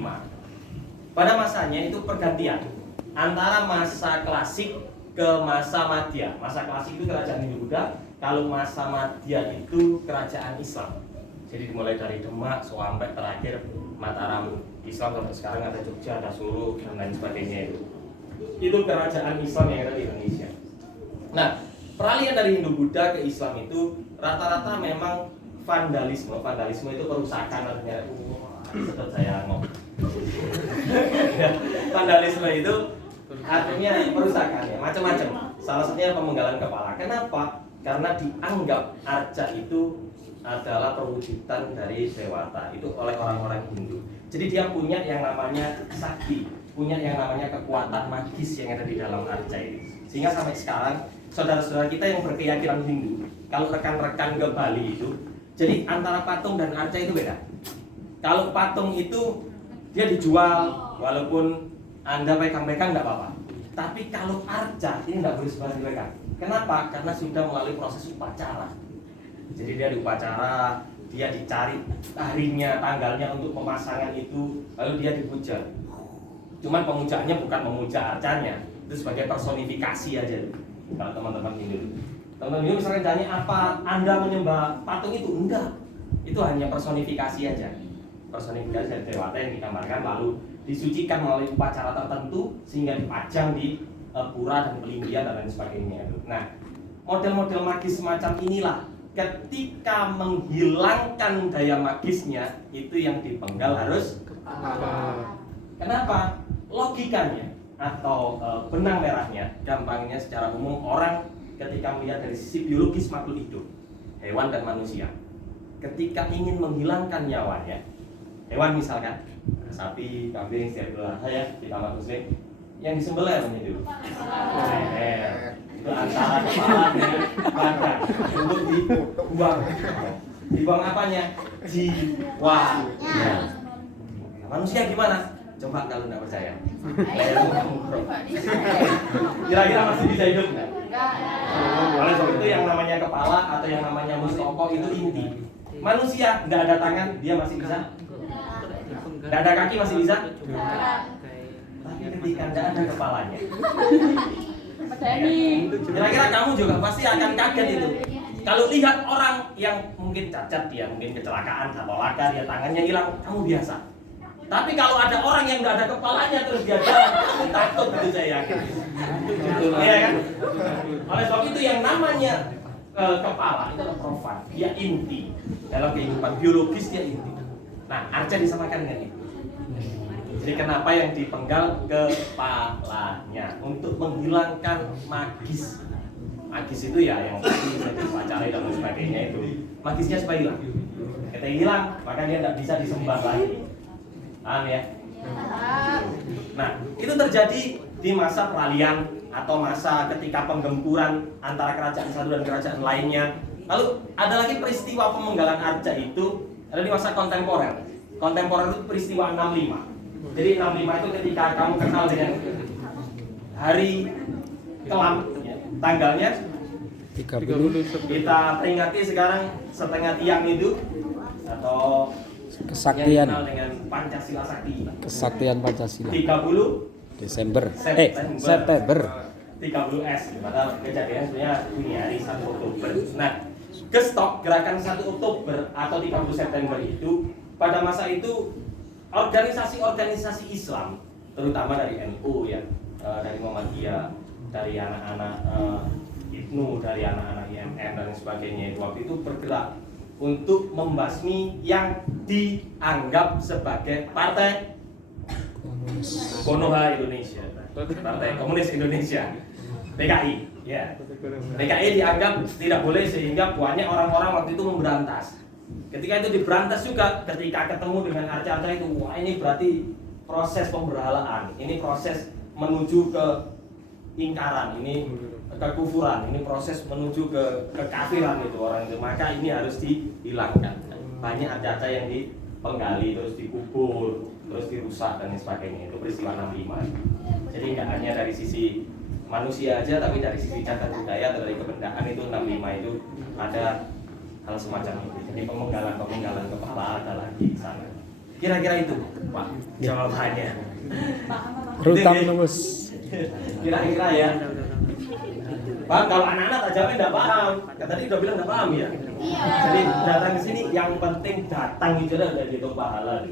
65. Pada masanya itu pergantian antara masa klasik ke masa Madya. Masa klasik itu kerajaan Hindu-Buddha, kalau masa Madya itu kerajaan Islam. Jadi dimulai dari Demak sampai terakhir Mataram Islam, sampai sekarang ada Jogja, ada Solo dan lain sebagainya itu. Itu kerajaan Islam yang ada di Indonesia. Nah, peralihan dari Hindu-Buddha ke Islam itu rata-rata memang vandalisme. Vandalisme itu perusakan, artinya sedot saya ngomong. Vandalisme itu artinya perusakan ya, macam-macam. Salah satunya pemenggalan kepala. Kenapa? Karena dianggap arca itu adalah perwujudan dari dewata itu oleh orang-orang Hindu. Jadi dia punya yang namanya sakti, punya yang namanya kekuatan magis yang ada di dalam arca ini. Sehingga sampai sekarang saudara-saudara kita yang berkeyakinan Hindu, kalau rekan-rekan ke Bali itu, jadi antara patung dan arca itu beda. Kalau patung itu dia dijual, walaupun Anda pegang-pegang nggak apa-apa. Tapi kalau arca ini nggak boleh sembarangan dipegang. Kenapa? Karena sudah melalui proses upacara. Jadi dia diupacara, dia dicari harinya, tanggalnya untuk pemasangan itu, lalu dia dipuja. Cuman pemujaannya bukan memuja arcanya, itu sebagai personifikasi aja. Kalau teman-teman Hindu, teman-teman Hindu misalnya tanya apa Anda menyembah patung itu? Enggak, itu hanya personifikasi aja. Personifikasi dari dewata yang digambarkan lalu disucikan melalui upacara tertentu sehingga dipajang di pura dan pelinggian dan lain sebagainya. Nah, model-model magis semacam inilah ketika menghilangkan daya magisnya itu yang dipenggal harus kepala. Kenapa? Logikanya atau benang merahnya, gampangnya secara umum orang ketika melihat dari sisi biologis makhluk hidup, hewan dan manusia, ketika ingin menghilangkan nyawanya, hewan misalkan sapi, kambing, setiap saya di kamar muslim yang disembelih itu itu antara kepala dengan badan untuk dibuang. Dibuang apanya? Jiwanya. Manusia gimana? Coba kalau nggak percaya. Kira-kira masih bisa hidup nggak? Oleh sebab itu yang namanya kepala atau yang namanya mustoko itu inti. Manusia nggak ada tangan, dia masih bisa. Nggak ada kaki masih bisa. Tapi ketika nggak ada kepalanya, kira-kira kamu juga pasti akan kaget itu. Kalau lihat orang yang mungkin cacat, dia mungkin kecelakaan atau laka, dia tangannya hilang, kamu biasa. Tapi kalau ada orang yang nggak ada kepalanya terus dia jalan, kamu takut, itu saya yakin. Iya kan? Oleh sebab itu yang namanya kepala itu adalah profan, dia inti dalam kehidupan biologis, dia inti. Nah, arca disamakan dengan itu. Jadi kenapa yang dipenggal kepalanya untuk menghilangkan magis. Magis itu ya yang tadi saya dipacari dan sebagainya itu. Magisnya supaya hilang. Ketika hilang, maka dia tidak bisa disembah lagi. Paham ya? Nah, itu terjadi di masa peralihan atau masa ketika penggempuran antara kerajaan satu dan kerajaan lainnya. Lalu ada lagi peristiwa pemenggalan arca itu ada di masa kontemporer. Kontemporer itu peristiwa 65. Jadi 65 itu ketika kamu kenal dengan hari kelam, ya, tanggalnya 30. Kita peringati sekarang setengah tiang itu atau Kesaktian. yang dikenal dengan Pancasila Sakti. Kesaktian Pancasila. 30 Desember. September. September. 30 S. Padahal kejadian sebenarnya ini hari 1 Oktober. Nah, gestok gerakan 1 Oktober atau 30 September itu pada masa itu organisasi-organisasi Islam, terutama dari NU ya, dari Muhammadiyah, dari anak-anak IPNU, dari anak-anak IMM dan sebagainya itu waktu itu bergerak untuk membasmi yang dianggap sebagai Partai Konoha Indonesia, Partai Komunis Indonesia, PKI. Ya, PKI dianggap tidak boleh sehingga banyak orang-orang waktu itu memberantas. Ketika itu diberantas juga, ketika ketemu dengan arca-arca itu, wah ini berarti proses pemberhalaan, ini proses menuju ke ingkaran, ini kekufuran, ini proses menuju ke kekafiran itu orang itu, maka ini harus dihilangkan. Banyak arca-arca yang dipenggali, terus dikubur, terus dirusak dan sebagainya. Itu peristiwa 65. Jadi nggak hanya dari sisi manusia aja, tapi dari sisi cagar budaya, dari kebendaan itu 65 itu ada hal semacam itu. Jadi pemenggalan kepala ada lagi di sana. Kira-kira itu, Pak, jawabannya. Rutang nembus. Kira-kira ya. Pak, kalau anak-anak tak jawabnya nggak paham. Kan tadi udah bilang nggak paham ya. Jadi datang ke sini yang penting datang itu udah dihitung pahala.